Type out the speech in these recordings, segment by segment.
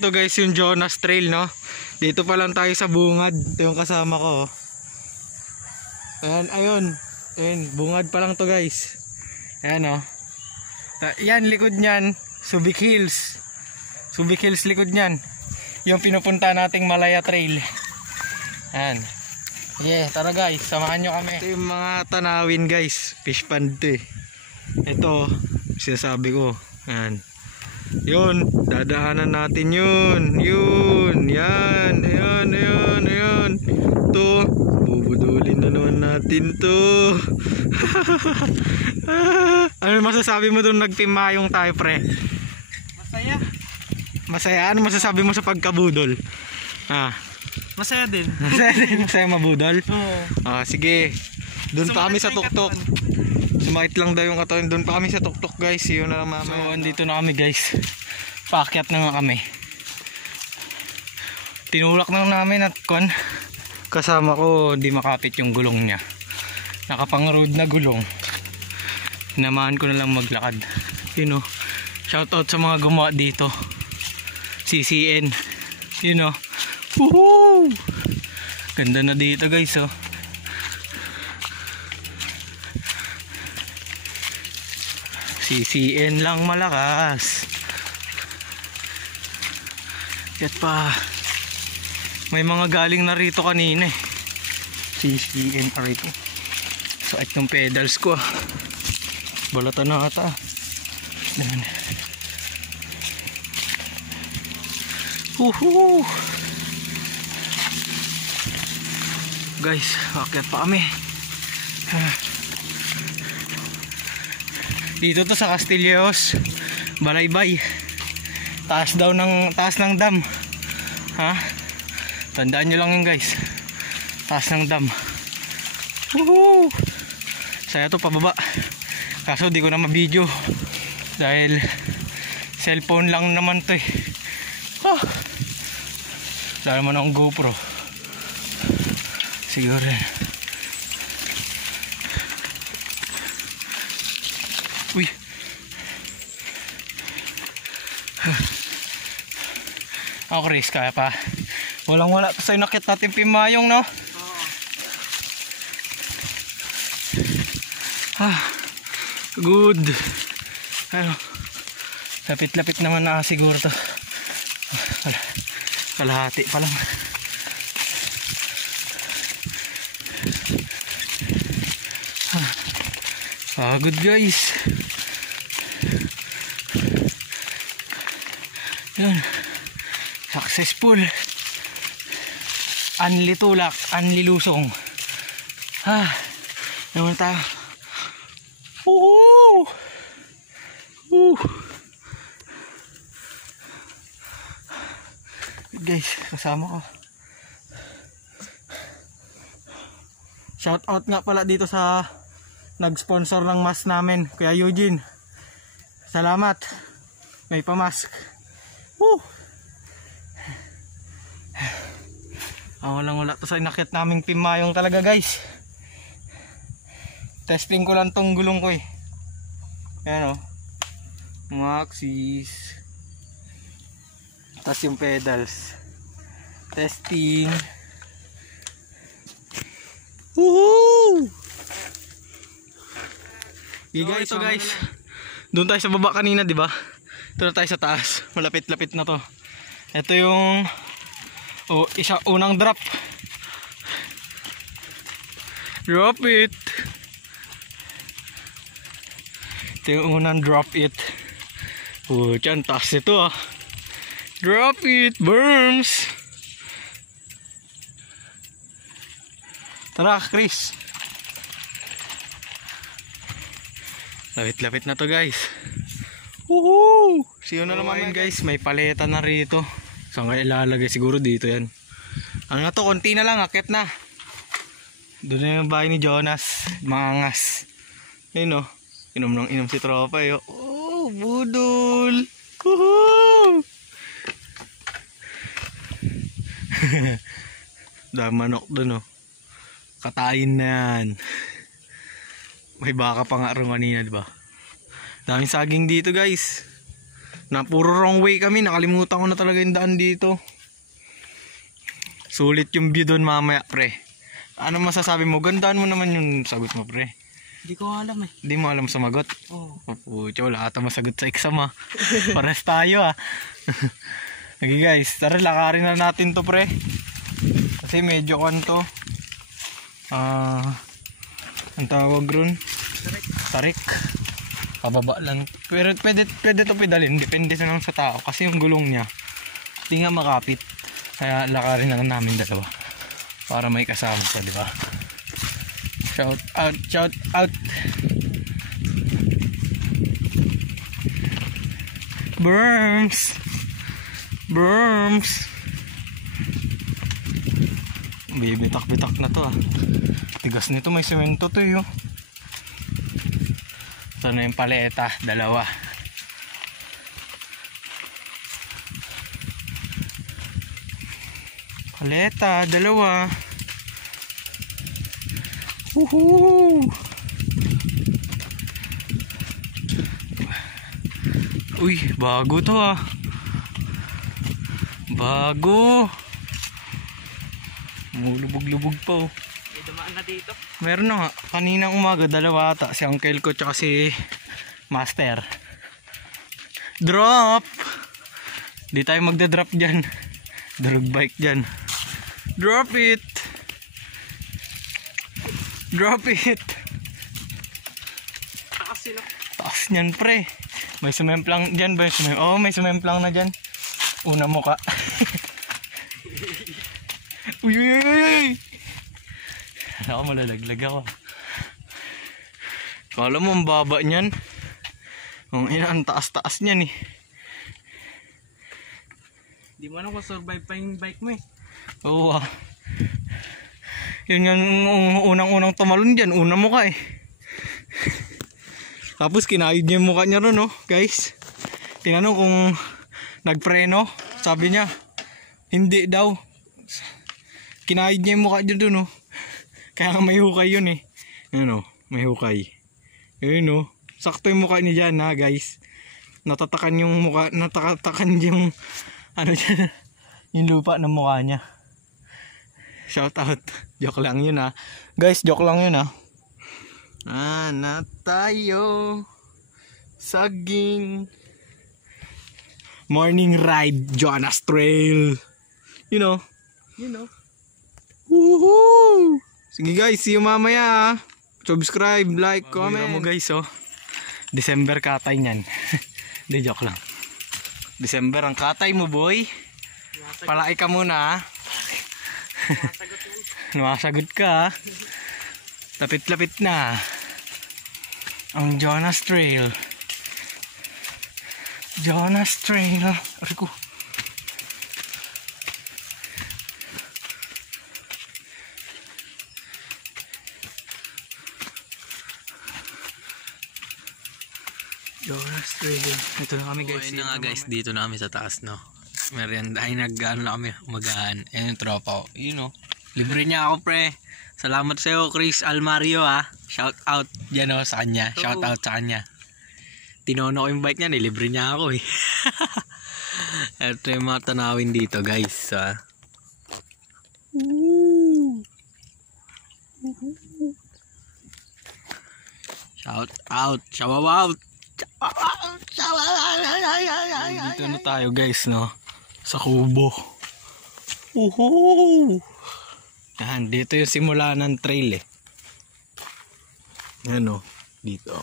Ito guys yung Jonas Trail, no? Dito pa lang tayo sa bungad. Ito yung kasama ko, oh. Ayan, ayun. Ayun, bungad pa lang to guys. Ayan, oh. Yan, likod nyan, Subic Hills. Subic Hills likod nyan. Yung pinupunta nating Malaya Trail. Ayan. Yeah, tara guys, samahan nyo kami. Ito yung mga tanawin guys. Fish pond to eh. Ito, sinasabi ko. Ayan. Yun, dadaanan natin yun. Yun, yan. Ayan, ayan, ayan. Ito, bubudulin na naman natin to. Ano masasabi mo dun nagpimayong tayo pre? Masaya. Masaya? Ano masasabi mo sa pagkabudol? Masaya din. Masaya din, masaya mabudol? Oo. Sige. Doon pa kami sa tuktok. Sumakit lang daw yung katawan. Doon pa kami sa tuktok guys. Yun na lang mamaya. So andito na kami guys. Paakyat na nga kami. Tinulak na namin at kasama ko di makapit yung gulong niya. Nakapang-road na gulong. Hinamahan ko na lang maglakad. You know, shoutout sa mga gumawa dito. CCN. You know. Woohoo! Ganda na dito guys, oh. CCN lang malakas. Yan pa. May mga galing na rito kanina eh. CCN rito. Sakit ng pedals ko ah. Balatan na ata. Ayan. Woohoo! Guys, akyat pa kami. Dito to sa Castillejos, Balaybay. Taas ng dam. Tandaan nyo lang yun guys. Taas ng dam. Woohoo! Saya to pababa. Kaso di ko na ma-video dahil cellphone lang naman to eh. Dahil naman akong GoPro. Siguro uy. Ako Chris, kaya pa. Walang wala pa sa'yo nakit natin pimayong, no? Good. Ano, lapit-lapit naman na siguro to. Kalahati pa lang. Pagod guys. Yun. Successful. Anli tulak, anli lusong. Naman tayo. Guys, kasama ko. Shout out nga pala dito sa nag-sponsor ng mask namin, Kuya Eugene. Salamat. May pamask. Walang-wala to sa inakit naming pimayong talaga guys. Testing ko lang tong gulong ko eh. Ayan o. Maxis. Tas yung pedals. Testing. Woohoo! Guys, so guys, doon tayo sa baba kanina, di ba? Ito na tayo sa taas. Malapit-lapit na to. Ito yung unang drop. Drop it. Ito yung unang drop it. Diyan, taas ito ah. Drop it, Berms. Tara, Chris. Lapit-lapit na to guys. Woohoo! See you na naman guys. May paleta na rito. Saan kaya ilalagay? Siguro dito yan. Ano na to? Konti na lang. Akit na. Doon na yung bahay ni Jonas. Mangas. Ayun o. Inom ng inom si tropa eh. Oh, budol. Woohoo! Dahil manok doon o. Katayin na yan. May baka pa nga rin kanina, diba? Daming saging dito guys. Na puro wrong way kami. Nakalimutan ko na talaga yung daan dito. Sulit yung view doon mamaya, pre. Ano masasabi mo? Gandaan mo naman yung sagot mo, pre. Hindi ko alam eh. Hindi mo alam sumagot? Oo. Pucha, wala ata masagot sa exam ah. Pares tayo ah. Okay guys, tara lakarin na natin to, pre. Kasi medyo kanto. Ang tawag ron? Tarik. Pababa lang. Pero pwede to pedalin. Depende na lang sa tao. Kasi yung gulong niya, hindi nga makapit. Kaya lakarin na lang namin dalawa. Para may kasama pa, di ba? Shout out, shout out. Berms. Berms. Bibitak-bitak na to ah. Tigas nito, may semento to yun. Sana yung paleta, dalawa. Paleta, dalawa. Woohoo! Uy, bago to ah. Bago. Mulubog-lubog pa oh. May dumaan na dito. Meron na nga. Kaninang umaga, dalawa ata. Si uncle ko tsaka si master. Drop! Di tayo magda-drop dyan. Drug bike dyan. Drop it! Drop it! Taas sila. Taas nyan, pre. May sumemplang dyan ba? Oo, may sumemplang na dyan. Una mo ka. Uy, uy, uy, uy! Ako, malalaglag ako. Kala mo ang baba nyan. Ang taas-taas nyan eh. Di mo alam kung survive pa yung bike mo eh. Oo ah. Yun yung unang-unang tumalon dyan. Una mo ka eh. Tapos kinayod niya yung mukha niya ron oh, guys. Tinanong kung nagpreno. Sabi niya, hindi daw. Kinayod niya yung mukha niya dun oh. Kaya may hukay yun eh. Ano, may hukay. Yun oh. Sakto yung mukha niya dyan ha guys. Natatakan yung mukha, natatakan yung ano dyan, yung lupa ng mukha niya. Shout out. Joke lang yun ha. Guys, joke lang yun ha. Na tayo saging morning ride Jonas Trail. You know. Woohoo! Sige guys, see you mamaya. Subscribe, like, comment. Mo guys oh. December katay niyan. Hindi, joke lang. December ang katay mo boy. Palaki ka muna ha. Numasagot ka. Lapit-lapit na ang Jonas Trail. Jonas Trail. Aray ko. Jonas Trail. Ito na kami guys. Okay na nga guys, dito na kami sa taas no. Meriendahin nag-ano na kami, umagahan. Ayun yung tropa ko. Yun o. Libre niya ako pre. Salamat sa iyo Chris Almario ha. Shout out dyan o sa kanya. Shout out sa kanya. Tinono ko yung bike niya, nilibre niya ako eh. Ito yung mga tanawin dito guys ha. Shout out. Shout out. Dito na tayo guys no. Sa Kubo. Woohoo! Yan, dito yung simula ng trail eh. Yan o, dito.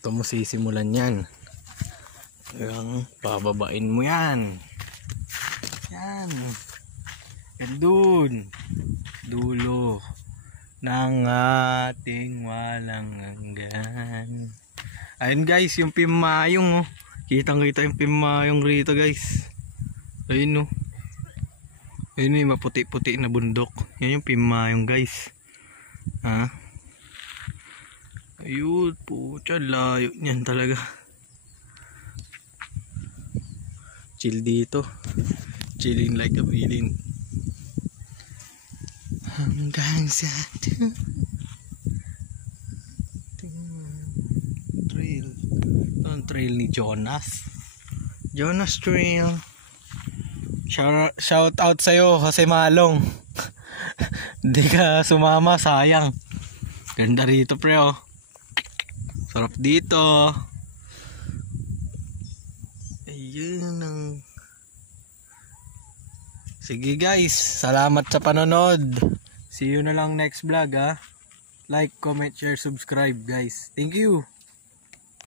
Ito mo sisimulan yan. Yung pababain mo yan. Yan. Yan dun. Dulo ng ating walang hanggan. Ayun guys, yung Pimayong oh. Kitang kita yung Pimayong rito guys. Ayun oh. Ayun yung maputi-puti na bundok. Yan yung Pimayong guys. Ha? Ayun, pucha, layo niyan talaga. Chill dito. Chilling like a villain. Hanggang sa trail. trail ni Jonas. Jonas Trail. Shout out sa'yo, Jose Malong. Hindi ka sumama, sayang. Ganda rito pre oh. Sarap dito. Ayun ang... Sige guys, salamat sa panonood. See you na lang next vlog ha. Like, comment, share, subscribe guys. Thank you.